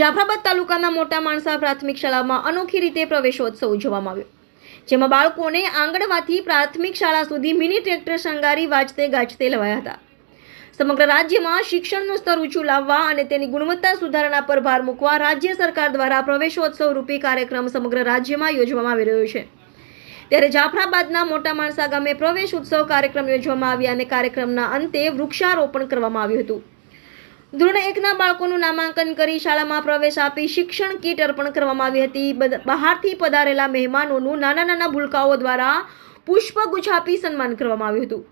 જાફરાબાદ તાલુકાના મોટા માણસા પ્રાથમિક શાળામાં અનોખી રીતે પ્રવેશોત્સવ ઉજવવામાં આવ્યો. જેમાં બાળકોને આંગણવાથી પ્રાથમિક શાળા સુધી મિની ટ્રેક્ટર શણગારી વાજતે ગાજતે લવાયા હતા. સમગ્ર રાજ્યમાં શિક્ષણનું સ્તર ઊંચું લાવવા અને તેની ગુણવત્તા સુધારણા પર ભાર મૂકવા રાજ્ય સરકાર દ્વારા પ્રવેશોત્સવ રૂપી કાર્યક્રમ સમગ્ર રાજ્યમાં યોજવામાં આવી રહ્યો છે. ત્યારે જાફરાબાદના મોટા માણસા ગામે પ્રવેશ ઉત્સવ કાર્યક્રમ યોજવામાં આવ્યા અને કાર્યક્રમના અંતે વૃક્ષારોપણ કરવામાં આવ્યું હતું. ધોરણ એકના બાળકોનું નામાંકન કરી શાળામાં પ્રવેશ આપી શિક્ષણ કીટ અર્પણ કરવામાં આવી હતી. બહારથી પધારેલા મહેમાનોનું નાના નાના ભૂલકાઓ દ્વારા પુષ્પગુચ્છ આપી સન્માન કરવામાં આવ્યું હતું.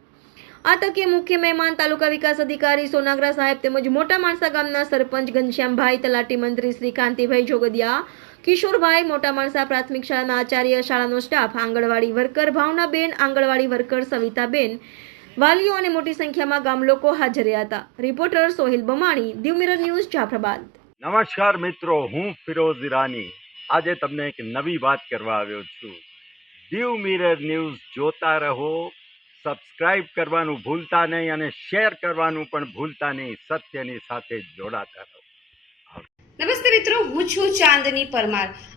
આ તકે મુખ્ય મહેમાન તાલુકા વિકાસ અધિકારી સોનાગરા સાહેબ તેમજ મોટા માણસા ગામના સરપંચ ઘનશ્યામભાઈ, તલાટી મંત્રી શ્રી કાંતિભાઈ જોગદિયા, કિશોરભાઈ, મોટા માણસા પ્રાથમિક શાળાના આચાર્ય, શાળાનો staff, anganwadi worker, Bhavnaben, anganwadi worker, Savitaben વાલીઓ અને મોટી સંખ્યામાં ગામ લોકો હાજર રહ્યા હતા. Reporter Sohil Bamani Diu mirror news Jafrabad. નમસ્કાર મિત્રો હું ફિરોઝ ઈરાની. આજે તમને એક નવી વાત કરવા આવ્યો છું. દીવ મિરર ન્યૂઝ જોતા રહો સબસ્ક્રાઇબ કરવાનું ભૂલતા નહીં અને શેર કરવાનું પણ ભૂલતા નહીં સત્યની સાથે જોડાતા રહો. નમસ્તે મિત્રો હું છું ચાંદની પરમાર.